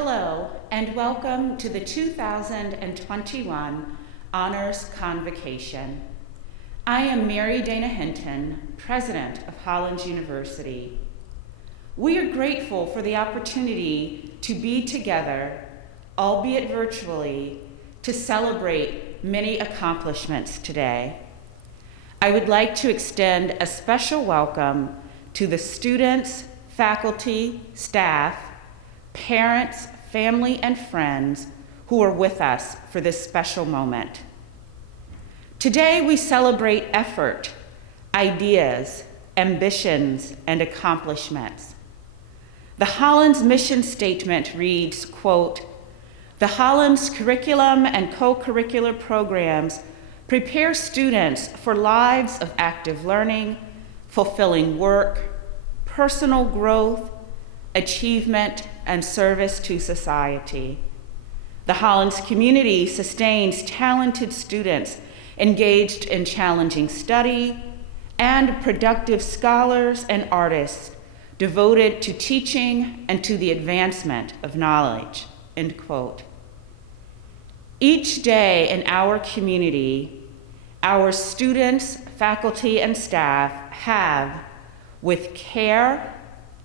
Hello, and welcome to the 2021 Honors Convocation. I am Mary Dana Hinton, President of Hollins University. We are grateful for the opportunity to be together, albeit virtually, to celebrate many accomplishments today. I would like to extend a special welcome to the students, faculty, staff, parents, family, and friends who are with us for this special moment. Today we celebrate effort, ideas, ambitions, and accomplishments. The Hollins mission statement reads, quote, "The Hollins curriculum and co-curricular programs prepare students for lives of active learning, fulfilling work, personal growth, achievement, and service to society. The Hollins community sustains talented students engaged in challenging study and productive scholars and artists devoted to teaching and to the advancement of knowledge," end quote. Each day in our community, our students, faculty, and staff have, with care,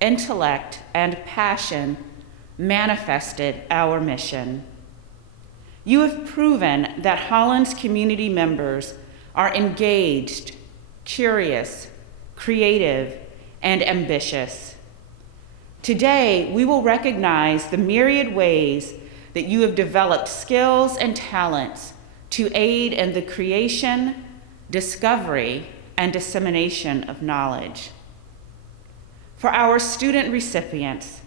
intellect, and passion, manifested our mission. You have proven that Hollins community members are engaged, curious, creative, and ambitious. Today, we will recognize the myriad ways that you have developed skills and talents to aid in the creation, discovery, and dissemination of knowledge. For our student recipients,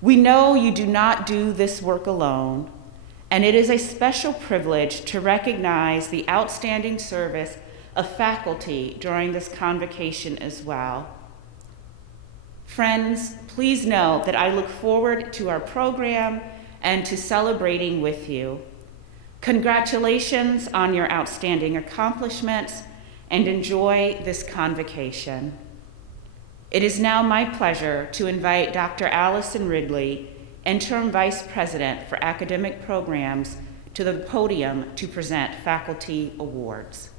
we know you do not do this work alone, and it is a special privilege to recognize the outstanding service of faculty during this convocation as well. Friends, please know that I look forward to our program and to celebrating with you. Congratulations on your outstanding accomplishments, and enjoy this convocation. It is now my pleasure to invite Dr. Allison Ridley, Interim Vice President for Academic Programs, to the podium to present faculty awards.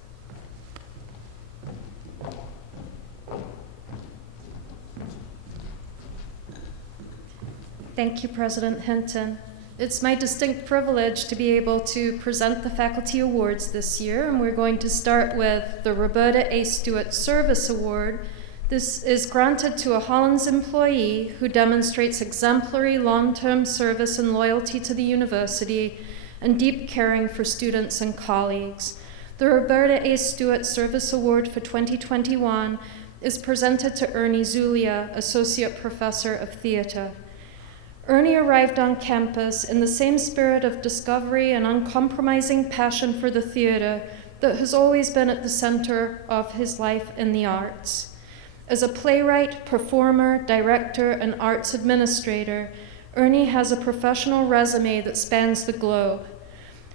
Thank you, President Hinton. It's my distinct privilege to be able to present the faculty awards this year, and we're going to start with the Roberta A. Stuart Service Award. This is granted to a Hollins employee who demonstrates exemplary long-term service and loyalty to the university and deep caring for students and colleagues. The Roberta A. Stuart Service Award for 2021 is presented to Ernie Zulia, Associate Professor of Theater. Ernie arrived on campus in the same spirit of discovery and uncompromising passion for the theater that has always been at the center of his life in the arts. As a playwright, performer, director, and arts administrator, Ernie has a professional resume that spans the globe.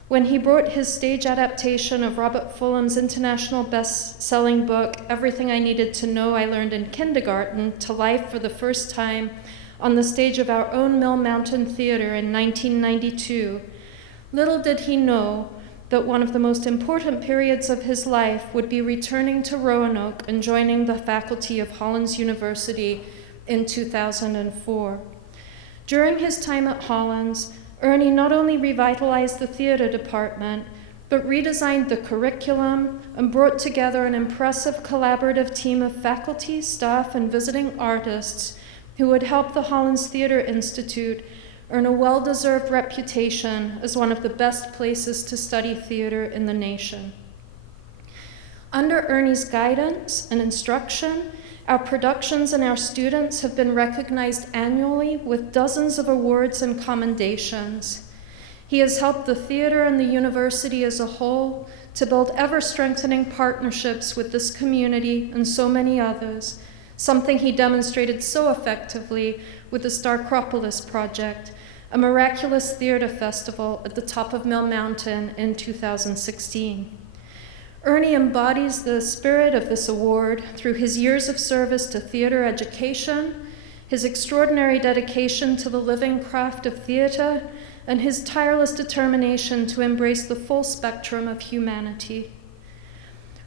When he brought his stage adaptation of Robert Fullam's international best-selling book, Everything I Needed to Know I Learned in Kindergarten, to life for the first time on the stage of our own Mill Mountain Theater in 1992, little did he know that one of the most important periods of his life would be returning to Roanoke and joining the faculty of Hollins University in 2004. During his time at Hollins, Ernie not only revitalized the theater department, but redesigned the curriculum and brought together an impressive collaborative team of faculty, staff, and visiting artists who would help the Hollins Theater Institute earn a well-deserved reputation as one of the best places to study theater in the nation. Under Ernie's guidance and instruction, our productions and our students have been recognized annually with dozens of awards and commendations. He has helped the theater and the university as a whole to build ever-strengthening partnerships with this community and so many others, something he demonstrated so effectively with the Starcropolis Project, a miraculous theater festival at the top of Mill Mountain in 2016. Ernie embodies the spirit of this award through his years of service to theater education, his extraordinary dedication to the living craft of theatre, and his tireless determination to embrace the full spectrum of humanity.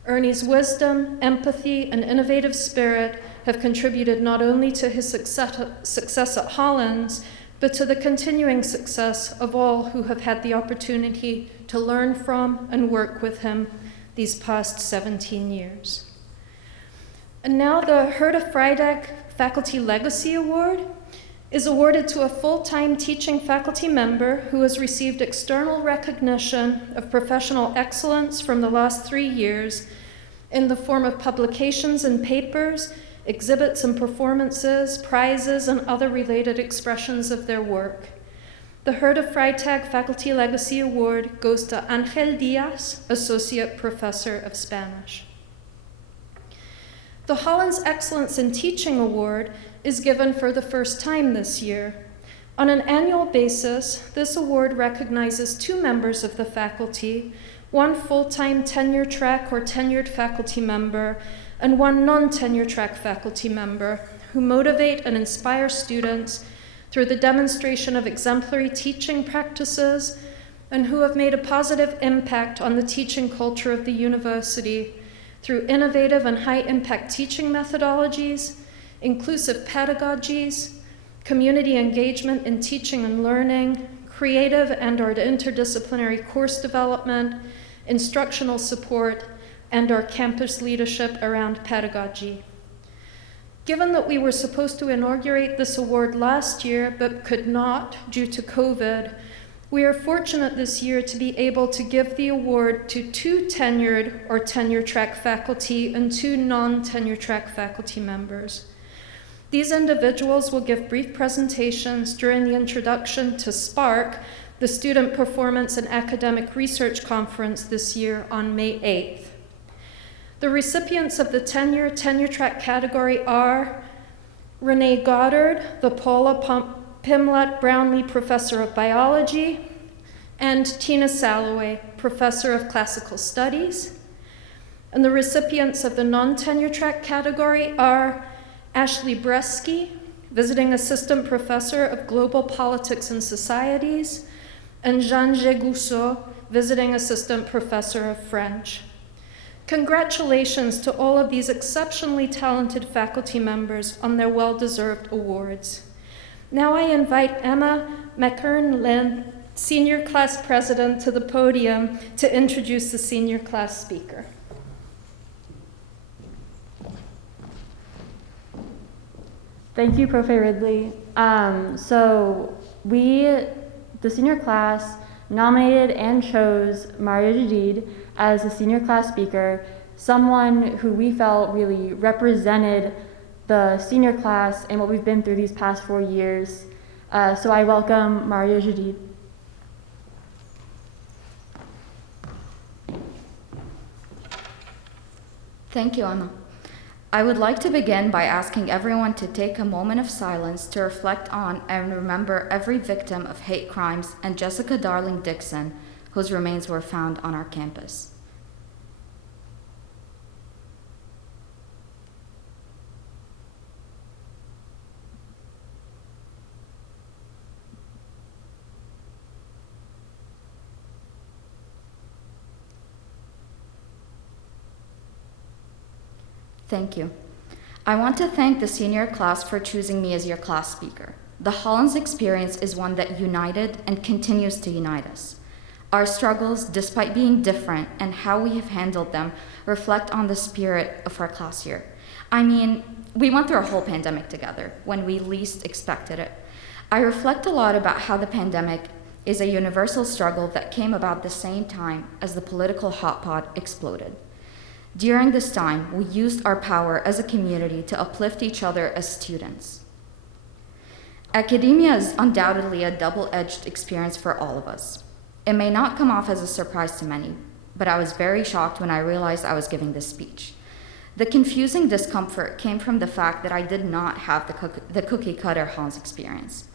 Ernie's wisdom, empathy, and innovative spirit have contributed not only to his success at Hollins, but to the continuing success of all who have had the opportunity to learn from and work with him these past 17 years. And now the Herta Freydag Faculty Legacy Award is awarded to a full-time teaching faculty member who has received external recognition of professional excellence from the last 3 years in the form of publications and papers, exhibits and performances, prizes, and other related expressions of their work. The Herta Freydag Faculty Legacy Award goes to Angel Diaz, Associate Professor of Spanish. The Hollins Excellence in Teaching Award is given for the first time this year. On an annual basis, this award recognizes 2 members of the faculty, 1 full-time tenure-track or tenured faculty member, and 1 non-tenure-track faculty member who motivate and inspire students through the demonstration of exemplary teaching practices and who have made a positive impact on the teaching culture of the university through innovative and high-impact teaching methodologies, inclusive pedagogies, community engagement in teaching and learning, creative and/or interdisciplinary course development, instructional support, and our campus leadership around pedagogy. Given that we were supposed to inaugurate this award last year but could not due to COVID, we are fortunate this year to be able to give the award to 2 tenured or tenure-track faculty and 2 non-tenure-track faculty members. These individuals will give brief presentations during the introduction to SPARK, the Student Performance and Academic Research Conference this year on May 8th. The recipients of the tenure-track category are Renee Goddard, the Paula Pimlett Brownlee Professor of Biology, and Tina Salloway, Professor of Classical Studies. And the recipients of the non-tenure track category are Ashley Bresky, Visiting Assistant Professor of Global Politics and Societies, and Jean Gégousseau, Visiting Assistant Professor of French. Congratulations to all of these exceptionally talented faculty members on their well-deserved awards. Now I invite Emma McKern-Lynn, Senior Class President, to the podium to introduce the senior class speaker. Thank you, Prof. Ridley. The senior class, nominated and chose Mario Jadid as a senior class speaker, someone who we felt really represented the senior class and what we've been through these past 4 years. So I welcome Mario Jadid. Thank you, Emma. I would like to begin by asking everyone to take a moment of silence to reflect on and remember every victim of hate crimes and Jessica Darling Dixon, whose remains were found on our campus. Thank you. I want to thank the senior class for choosing me as your class speaker. The Hollins experience is one that united and continues to unite us. Our struggles, despite being different, and how we have handled them reflect on the spirit of our class year. I mean, we went through a whole pandemic together when we least expected it. I reflect a lot about how the pandemic is a universal struggle that came about the same time as the political hot pot exploded. During this time, we used our power as a community to uplift each other as students. Academia is undoubtedly a double-edged experience for all of us. It may not come off as a surprise to many, but I was very shocked when I realized I was giving this speech. The confusing discomfort came from the fact that I did not have the cookie-cutter Hollins experience.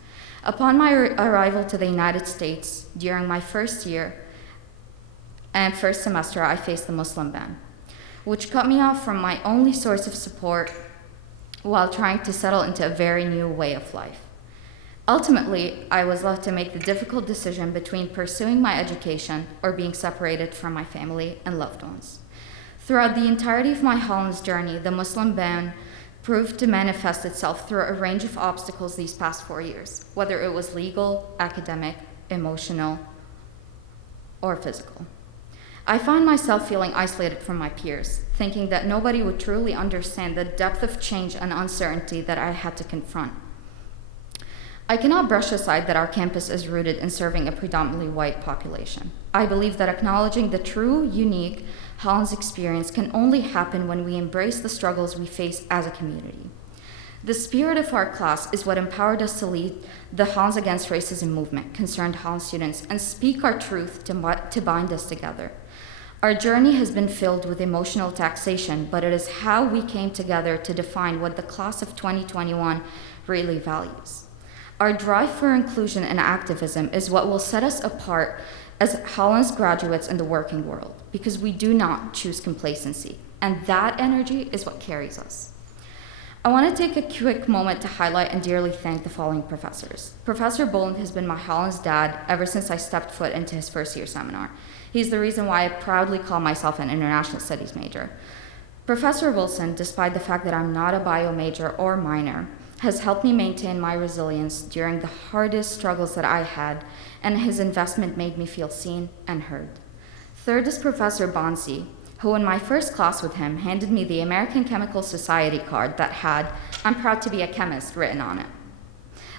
Upon my arrival to the United States during my first year and first semester, I faced the Muslim ban, which cut me off from my only source of support while trying to settle into a very new way of life. Ultimately, I was left to make the difficult decision between pursuing my education or being separated from my family and loved ones. Throughout the entirety of my Hollins journey, the Muslim ban proved to manifest itself through a range of obstacles these past 4 years, whether it was legal, academic, emotional, or physical. I found myself feeling isolated from my peers, thinking that nobody would truly understand the depth of change and uncertainty that I had to confront. I cannot brush aside that our campus is rooted in serving a predominantly white population. I believe that acknowledging the true, unique Hollins experience can only happen when we embrace the struggles we face as a community. The spirit of our class is what empowered us to lead the Hollins Against Racism movement, concerned Hollins students, and speak our truth to bind us together. Our journey has been filled with emotional taxation, but it is how we came together to define what the class of 2021 really values. Our drive for inclusion and activism is what will set us apart as Hollins graduates in the working world, because we do not choose complacency, and that energy is what carries us. I want to take a quick moment to highlight and dearly thank the following professors. Professor Boland has been my Hollins dad ever since I stepped foot into his first year seminar. He's the reason why I proudly call myself an international studies major. Professor Wilson, despite the fact that I'm not a bio major or minor, has helped me maintain my resilience during the hardest struggles that I had, and his investment made me feel seen and heard. Third is Professor Bonzi, who in my first class with him handed me the American Chemical Society card that had, "I'm proud to be a chemist," written on it.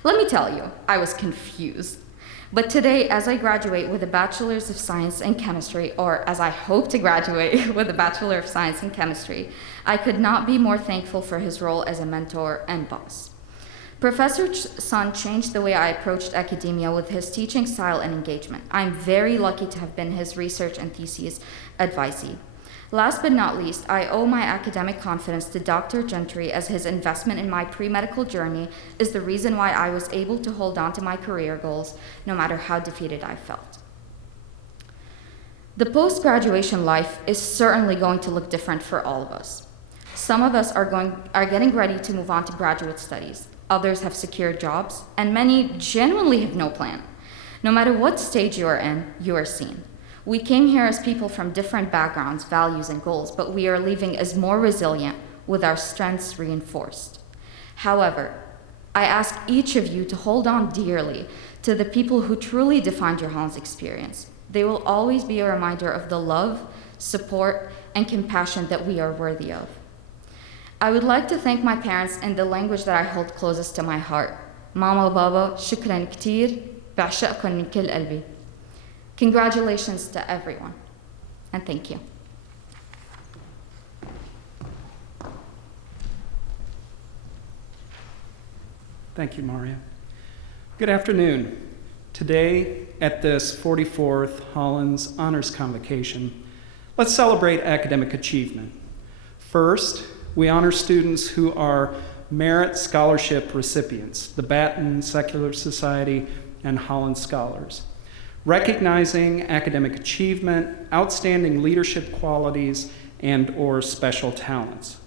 Let me tell you, I was confused. But today, as I graduate with a Bachelor's of Science in Chemistry, or as I hope to graduate with a Bachelor of Science in Chemistry, I could not be more thankful for his role as a mentor and boss. Professor Sun changed the way I approached academia with his teaching style and engagement. I'm very lucky to have been his research and thesis advisee. Last but not least, I owe my academic confidence to Dr. Gentry, as his investment in my pre-medical journey is the reason why I was able to hold on to my career goals, no matter how defeated I felt. The post-graduation life is certainly going to look different for all of us. Some of us are getting ready to move on to graduate studies. Others have secured jobs, and many genuinely have no plan. No matter what stage you are in, you are seen. We came here as people from different backgrounds, values, and goals, but we are leaving as more resilient with our strengths reinforced. However, I ask each of you to hold on dearly to the people who truly defined your Hollins experience. They will always be a reminder of the love, support, and compassion that we are worthy of. I would like to thank my parents in the language that I hold closest to my heart. Mama, Baba, shukran كتير, بعشقكم من كل قلبي. Congratulations to everyone, and thank you. Thank you, Maria. Good afternoon. Today, at this 44th Hollins Honors Convocation, let's celebrate academic achievement. First, we honor students who are Merit Scholarship recipients, the Batten Secular Society and Holland Scholars, recognizing academic achievement, outstanding leadership qualities, and/or special talents.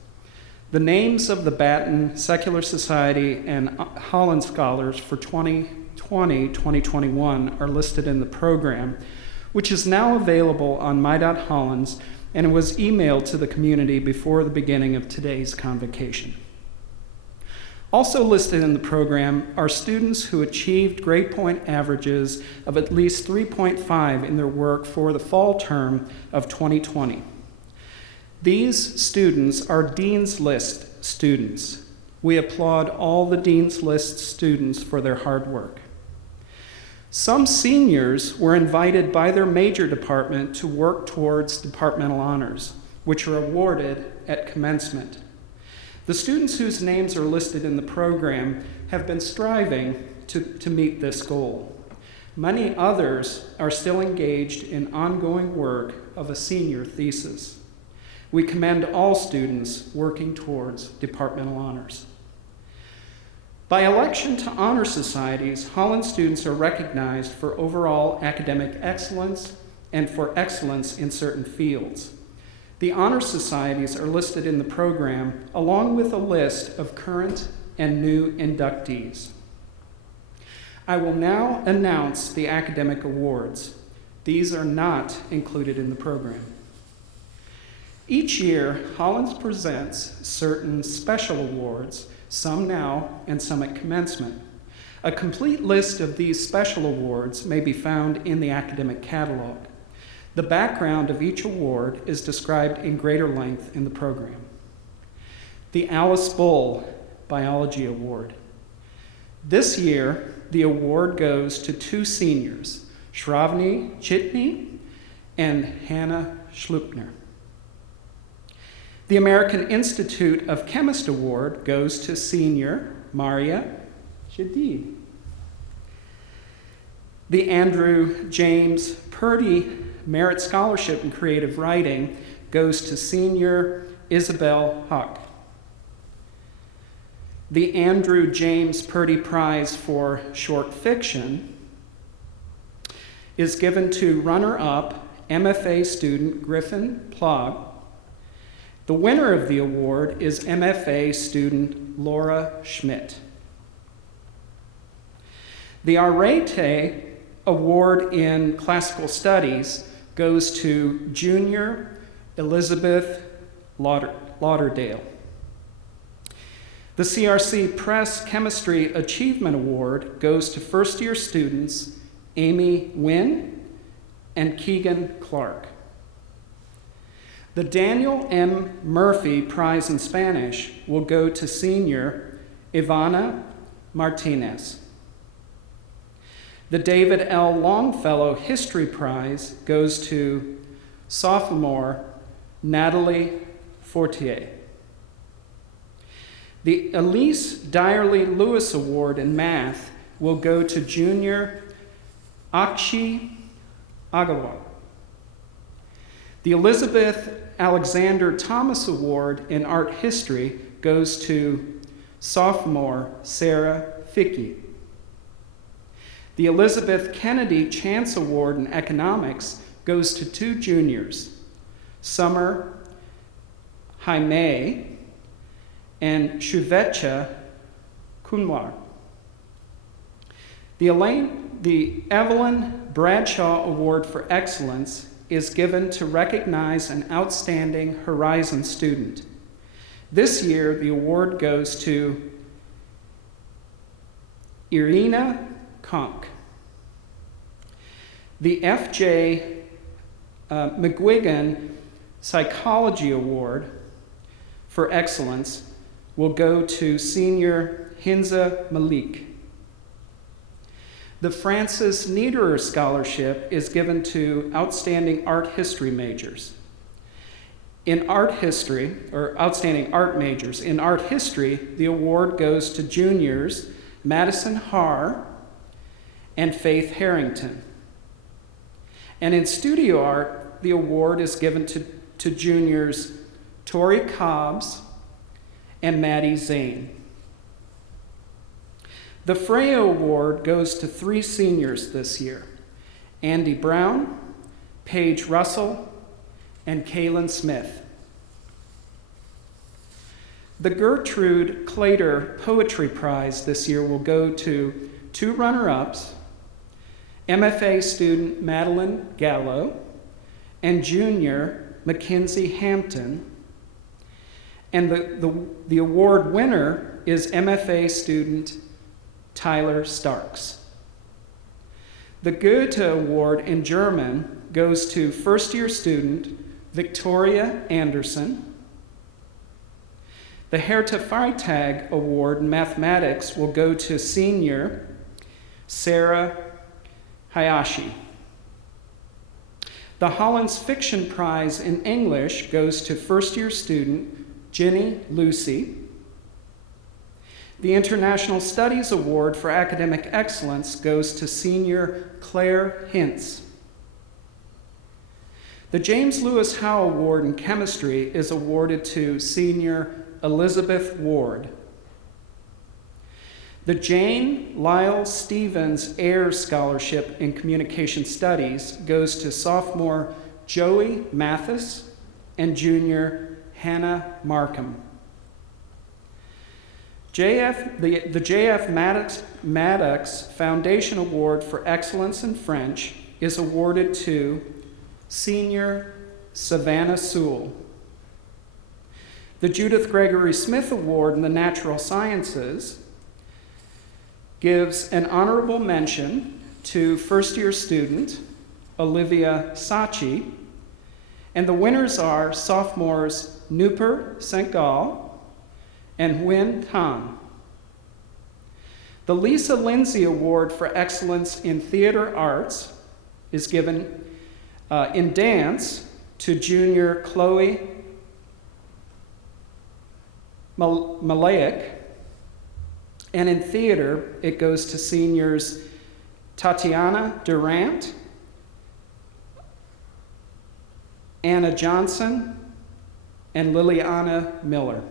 The names of the Batten Secular Society and Holland Scholars for 2020-2021 are listed in the program, which is now available on my.hollins, and it was emailed to the community before the beginning of today's convocation. Also listed in the program are students who achieved grade point averages of at least 3.5 in their work for the fall term of 2020. These students are Dean's List students. We applaud all the Dean's List students for their hard work. Some seniors were invited by their major department to work towards departmental honors, which are awarded at commencement. The students whose names are listed in the program have been striving to meet this goal. Many others are still engaged in ongoing work of a senior thesis. We commend all students working towards departmental honors. By election to honor societies, Holland students are recognized for overall academic excellence and for excellence in certain fields. The honor societies are listed in the program, along with a list of current and new inductees. I will now announce the academic awards. These are not included in the program. Each year, Hollins presents certain special awards, some now and some at commencement. A complete list of these special awards may be found in the academic catalog. The background of each award is described in greater length in the program. The Alice Bull Biology Award. This year, the award goes to two seniors, Shravani Chitney and Hannah Schlupner. The American Institute of Chemists Award goes to senior Maria Jadid. The Andrew James Purdy Merit Scholarship in Creative Writing goes to senior Isabel Huck. The Andrew James Purdy Prize for Short Fiction is given to runner-up MFA student Griffin Plog. The winner of the award is MFA student Laura Schmidt. The Arete Award in Classical Studies goes to junior Elizabeth Lauderdale. The CRC Press Chemistry Achievement Award goes to first-year students Amy Wynn and Keegan Clark. The Daniel M. Murphy Prize in Spanish will go to senior Ivana Martinez. The David L. Longfellow History Prize goes to sophomore Natalie Fortier. The Elise Dyerly Lewis Award in Math will go to junior Akshi Agarwal. The Elizabeth Alexander Thomas Award in Art History goes to sophomore Sarah Fickey. The Elizabeth Kennedy Chance Award in Economics goes to two juniors, Summer Jaime and Shuvecha Kunwar. The Evelyn Bradshaw Award for Excellence is given to recognize an outstanding Horizon student. This year, the award goes to Irina Konk. The F.J. McGuigan Psychology Award for Excellence will go to senior Hinza Malik. The Francis Niederer Scholarship is given to outstanding art history majors. In art history, or outstanding art majors, in art history, the award goes to juniors Madison Haar and Faith Harrington. And in studio art, the award is given to juniors Tori Cobbs and Maddie Zane. The Freyo Award goes to three seniors this year, Andy Brown, Paige Russell, and Kaylin Smith. The Gertrude Clater Poetry Prize this year will go to two runner-ups, MFA student Madeline Gallo and junior Mackenzie Hampton, and the award winner is MFA student Tyler Starks. The Goethe Award in German goes to first-year student Victoria Anderson. The Hertha Freitag Award in Mathematics will go to senior Sarah Hayashi. The Hollins Fiction Prize in English goes to first-year student Jenny Lucy. The International Studies Award for Academic Excellence goes to senior Claire Hintz. The James Lewis Howe Award in Chemistry is awarded to senior Elizabeth Ward. The Jane Lyle Stevens Ayres Scholarship in Communication Studies goes to sophomore Joey Mathis and junior Hannah Markham. The J.F. Maddox Foundation Award for Excellence in French is awarded to senior Savannah Sewell. The Judith Gregory Smith Award in the Natural Sciences gives an honorable mention to first-year student Olivia Sachi, and the winners are sophomores Nupur Sengal and Nguyen Tan. The Lisa Lindsay Award for Excellence in Theater Arts is given in dance to junior Chloe Malayek, and in theater it goes to seniors Tatiana Durant, Anna Johnson, and Liliana Miller.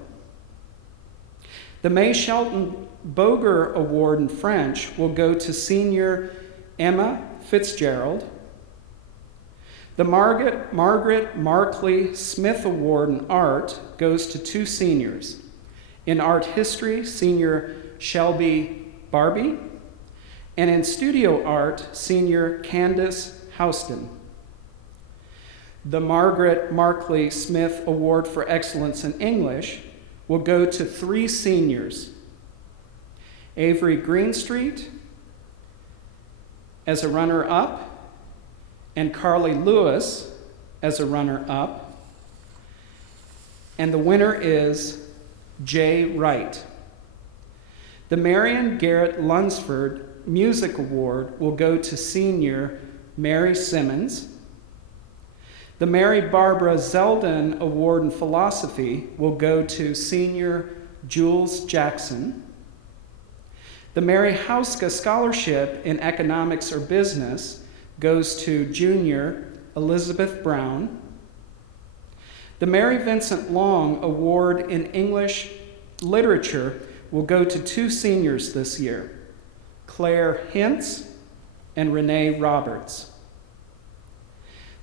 The May Shelton Boger Award in French will go to senior Emma Fitzgerald. The Margaret Markley Smith Award in Art goes to two seniors. In Art History, senior Shelby Barbie, and in Studio Art, senior Candace Houston. The Margaret Markley Smith Award for Excellence in English will go to three seniors: Avery Greenstreet as a runner-up, and Carly Lewis as a runner-up, and the winner is Jay Wright. The Marion Garrett Lunsford Music Award will go to senior Mary Simmons. The Mary Barbara Zeldin Award in Philosophy will go to senior Jules Jackson. The Mary Hauska Scholarship in Economics or Business goes to junior Elizabeth Brown. The Mary Vincent Long Award in English Literature will go to two seniors this year, Claire Hintz and Renee Roberts.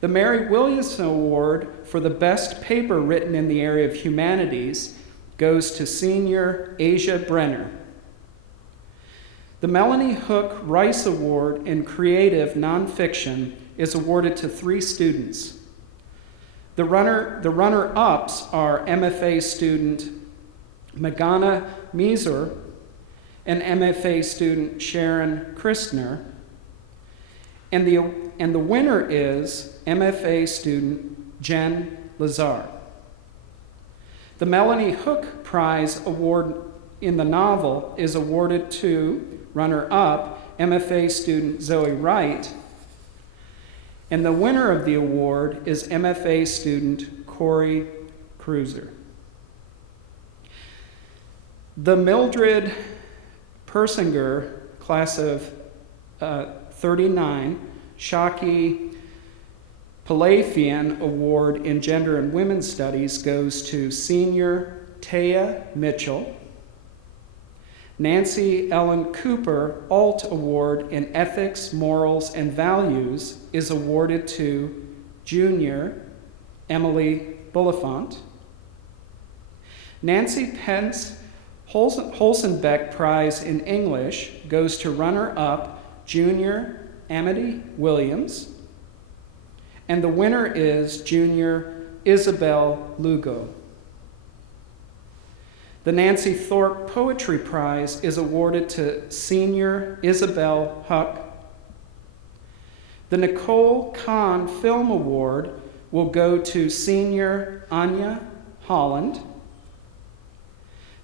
The Mary Williamson Award for the best paper written in the area of humanities goes to senior Asia Brenner. The Melanie Hook Rice Award in Creative Nonfiction is awarded to three students. The runner-ups are MFA student Magana Meeser and MFA student Sharon Christner, and the winner is MFA student Jen Lazar. The Melanie Hook Prize Award in the novel is awarded to runner-up MFA student Zoe Wright, and the winner of the award is MFA student Corey Cruiser. The Mildred Persinger, class of 39, Shaki Palafian Award in Gender and Women's Studies goes to senior Taya Mitchell. Nancy Ellen Cooper Alt Award in Ethics, Morals, and Values is awarded to junior Emily Bulifant. Nancy Pence Holzenbeck Prize in English goes to runner-up junior Amity Williams, and the winner is junior Isabel Lugo. The Nancy Thorpe Poetry Prize is awarded to senior Isabel Huck. The Nicole Kahn Film Award will go to senior Anya Holland.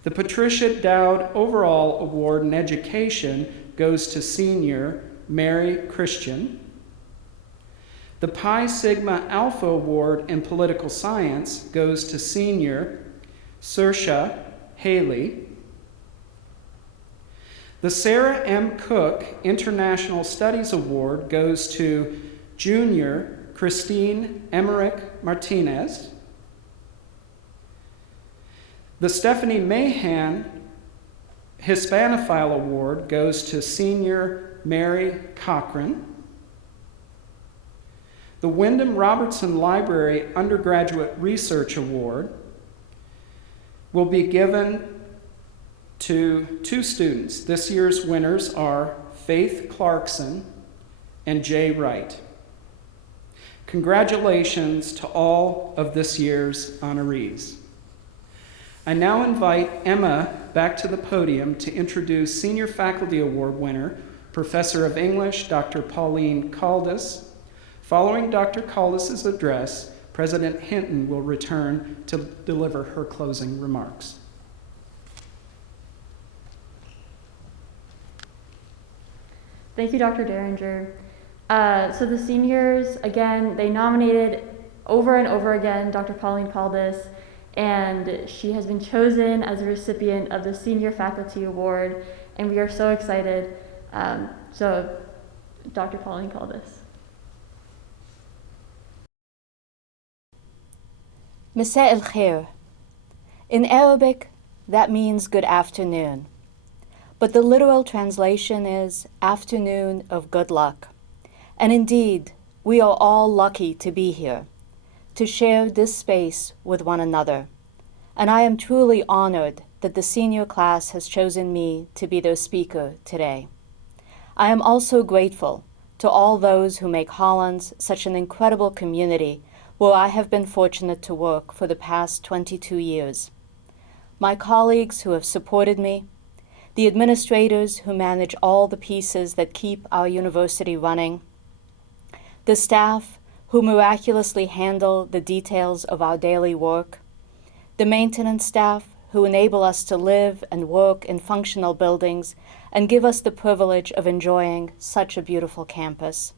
The Patricia Dowd Overall Award in Education goes to senior Mary Christian. The Pi Sigma Alpha Award in Political Science goes to senior Saoirse Haley. The Sarah M. Cook International Studies Award goes to junior Christine Emmerich Martinez. The Stephanie Mahan Hispanophile Award goes to senior Mary Cochran. The Wyndham Robertson Library Undergraduate Research Award will be given to two students. This year's winners are Faith Clarkson and Jay Wright. Congratulations to all of this year's honorees. I now invite Emma back to the podium to introduce Senior Faculty Award winner, Professor of English, Dr. Pauline Caldis. Following Dr. Caldis' address, President Hinton will return to deliver her closing remarks. Thank you, Dr. Derringer. So the seniors, again, they nominated over and over again Dr. Pauline Caldis, and she has been chosen as a recipient of the Senior Faculty Award, and we are so excited. So, Dr. Pauline Caldis. Masa al-khair. In Arabic, that means good afternoon. But the literal translation is afternoon of good luck. And indeed, we are all lucky to be here, to share this space with one another. And I am truly honored that the senior class has chosen me to be their speaker today. I am also grateful to all those who make Hollins such an incredible community where I have been fortunate to work for the past 22 years. My colleagues who have supported me, the administrators who manage all the pieces that keep our university running, the staff who miraculously handle the details of our daily work, the maintenance staff who enable us to live and work in functional buildings and give us the privilege of enjoying such a beautiful campus,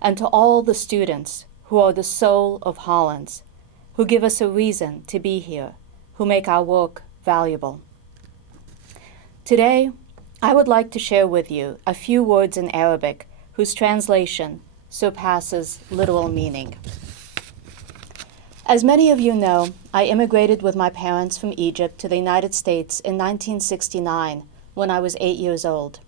and to all the students who are the soul of Hollins, who give us a reason to be here, who make our work valuable. Today, I would like to share with you a few words in Arabic whose translation surpasses literal meaning. As many of you know, I immigrated with my parents from Egypt to the United States in 1969 when I was 8 years old.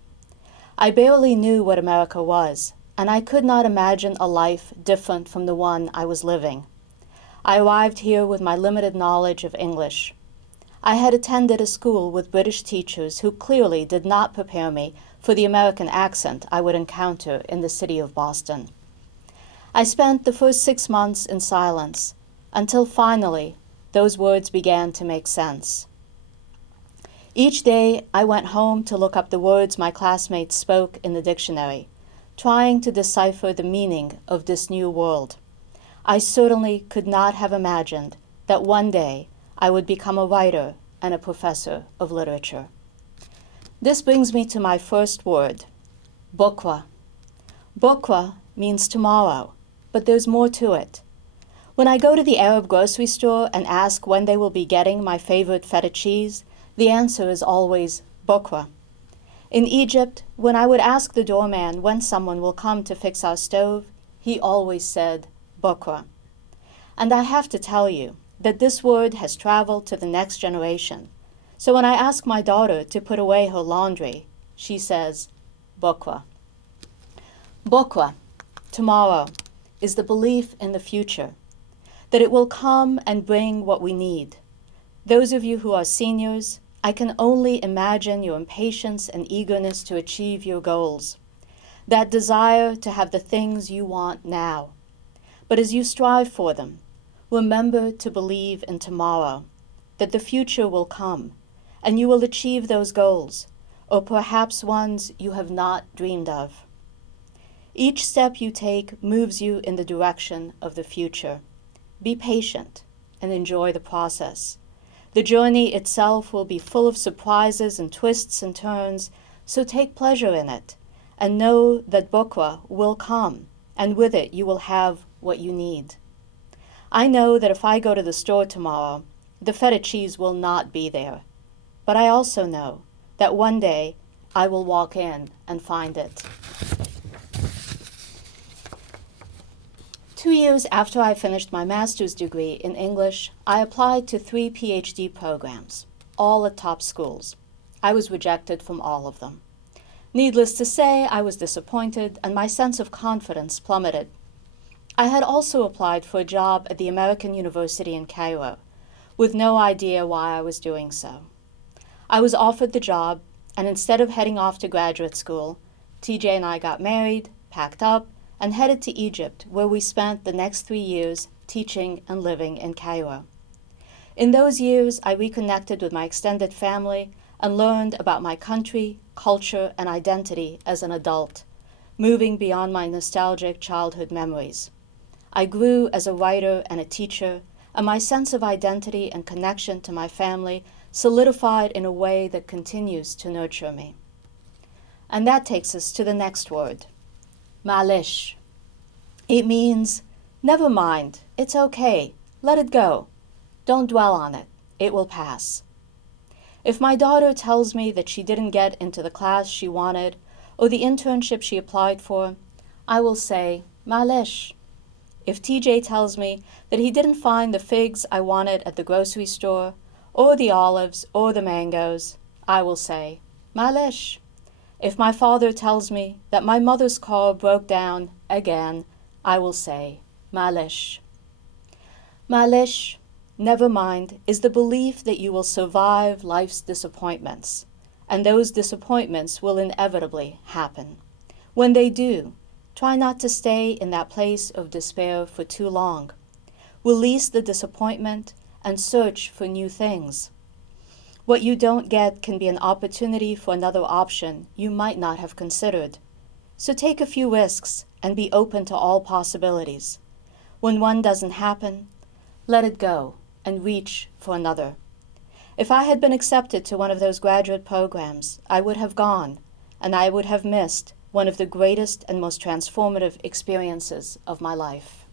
I barely knew what America was, and I could not imagine a life different from the one I was living. I arrived here with my limited knowledge of English. I had attended a school with British teachers who clearly did not prepare me for the American accent I would encounter in the city of Boston. I spent the first 6 months in silence, until finally those words began to make sense. Each day I went home to look up the words my classmates spoke in the dictionary, trying to decipher the meaning of this new world. I certainly could not have imagined that one day I would become a writer and a professor of literature. This brings me to my first word, bukra. Bukra means tomorrow, but there's more to it. When I go to the Arab grocery store and ask when they will be getting my favorite feta cheese, the answer is always bukra. In Egypt, when I would ask the doorman when someone will come to fix our stove, he always said bukra. And I have to tell you that this word has traveled to the next generation. So when I ask my daughter to put away her laundry, she says bukra. Bukra, tomorrow, is the belief in the future, that it will come and bring what we need. Those of you who are seniors, I can only imagine your impatience and eagerness to achieve your goals, that desire to have the things you want now. But as you strive for them, remember to believe in tomorrow, that the future will come, and you will achieve those goals, or perhaps ones you have not dreamed of. Each step you take moves you in the direction of the future. Be patient and enjoy the process. The journey itself will be full of surprises and twists and turns, so take pleasure in it, and know that bukra will come, and with it you will have what you need. I know that if I go to the store tomorrow, the feta cheese will not be there, but I also know that one day I will walk in and find it. 2 years after I finished my master's degree in English, I applied to 3 PhD programs, all at top schools. I was rejected from all of them. Needless to say, I was disappointed and my sense of confidence plummeted. I had also applied for a job at the American University in Cairo, with no idea why I was doing so. I was offered the job, and instead of heading off to graduate school, TJ and I got married, packed up, and headed to Egypt, where we spent the next 3 years teaching and living in Cairo. In those years, I reconnected with my extended family and learned about my country, culture, and identity as an adult, moving beyond my nostalgic childhood memories. I grew as a writer and a teacher, and my sense of identity and connection to my family solidified in a way that continues to nurture me. And that takes us to the next word, malish. It means, never mind, it's okay, let it go. Don't dwell on it, it will pass. If my daughter tells me that she didn't get into the class she wanted or the internship she applied for, I will say, malish. If TJ tells me that he didn't find the figs I wanted at the grocery store, or the olives, or the mangoes, I will say, malish. If my father tells me that my mother's car broke down again, I will say, malish. Malish, never mind, is the belief that you will survive life's disappointments, and those disappointments will inevitably happen. When they do, try not to stay in that place of despair for too long. Release the disappointment and search for new things. What you don't get can be an opportunity for another option you might not have considered. So take a few risks and be open to all possibilities. When one doesn't happen, let it go and reach for another. If I had been accepted to one of those graduate programs, I would have gone, and I would have missed one of the greatest and most transformative experiences of my life.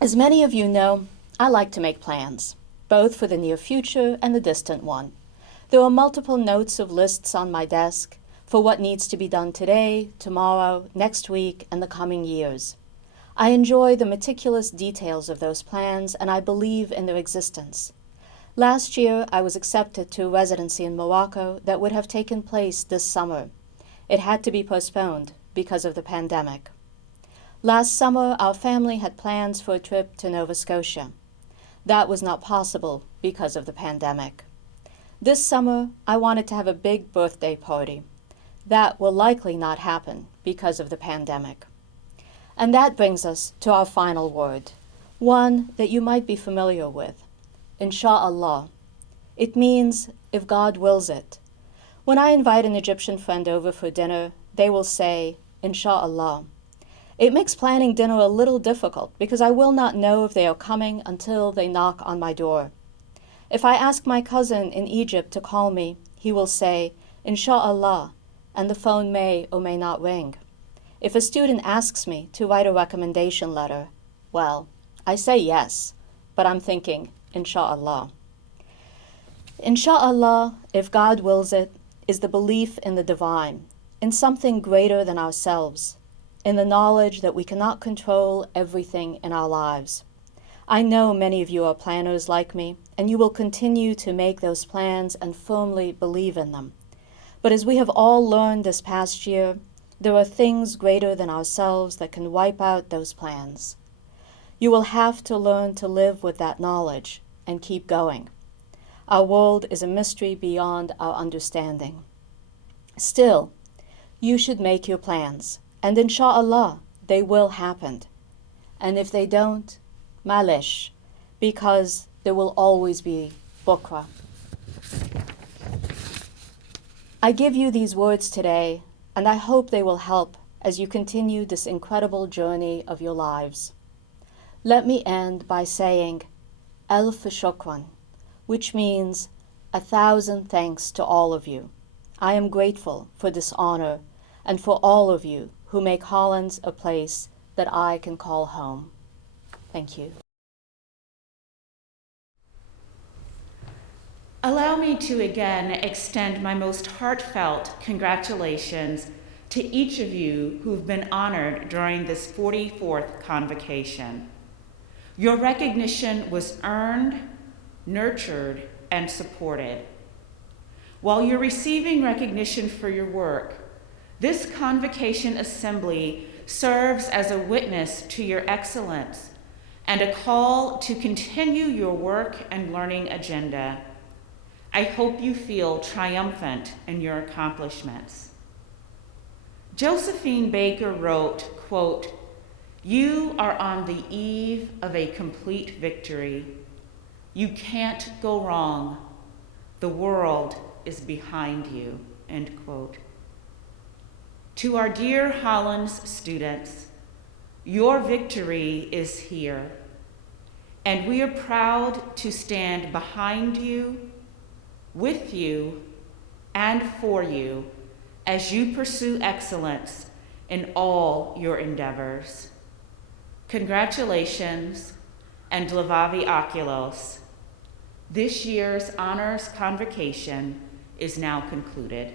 As many of you know, I like to make plans, both for the near future and the distant one. There are multiple notes of lists on my desk for what needs to be done today, tomorrow, next week, and the coming years. I enjoy the meticulous details of those plans, and I believe in their existence. Last year, I was accepted to a residency in Morocco that would have taken place this summer. It had to be postponed because of the pandemic. Last summer, our family had plans for a trip to Nova Scotia. That was not possible because of the pandemic. This summer, I wanted to have a big birthday party. That will likely not happen because of the pandemic. And that brings us to our final word, one that you might be familiar with, Insha'Allah. It means, if God wills it. When I invite an Egyptian friend over for dinner, they will say, Insha'Allah. It makes planning dinner a little difficult because I will not know if they are coming until they knock on my door. If I ask my cousin in Egypt to call me, he will say, Insha'Allah, and the phone may or may not ring. If a student asks me to write a recommendation letter, well, I say yes, but I'm thinking, Insha'Allah. Insha'Allah, if God wills it, is the belief in the divine, in something greater than ourselves, in the knowledge that we cannot control everything in our lives. I know many of you are planners like me, and you will continue to make those plans and firmly believe in them. But as we have all learned this past year, there are things greater than ourselves that can wipe out those plans. You will have to learn to live with that knowledge and keep going. Our world is a mystery beyond our understanding. Still, you should make your plans, and Insha'Allah, they will happen. And if they don't, malish, because there will always be bukra. I give you these words today, and I hope they will help as you continue this incredible journey of your lives. Let me end by saying, Alf shukran, which means 1,000 thanks to all of you. I am grateful for this honor and for all of you who make Hollins a place that I can call home. Thank you. Allow me to again extend my most heartfelt congratulations to each of you who've been honored during this 44th Convocation. Your recognition was earned, nurtured, and supported. While you're receiving recognition for your work, This Convocation Assembly serves as a witness to your excellence and a call to continue your work and learning agenda. I hope you feel triumphant in your accomplishments. Josephine Baker wrote, quote, "You are on the eve of a complete victory. You can't go wrong. The world is behind you," end quote. To our dear Hollins students, your victory is here, and we are proud to stand behind you, with you, and for you as you pursue excellence in all your endeavors. Congratulations and Levavi Oculos. This year's Honors Convocation is now concluded.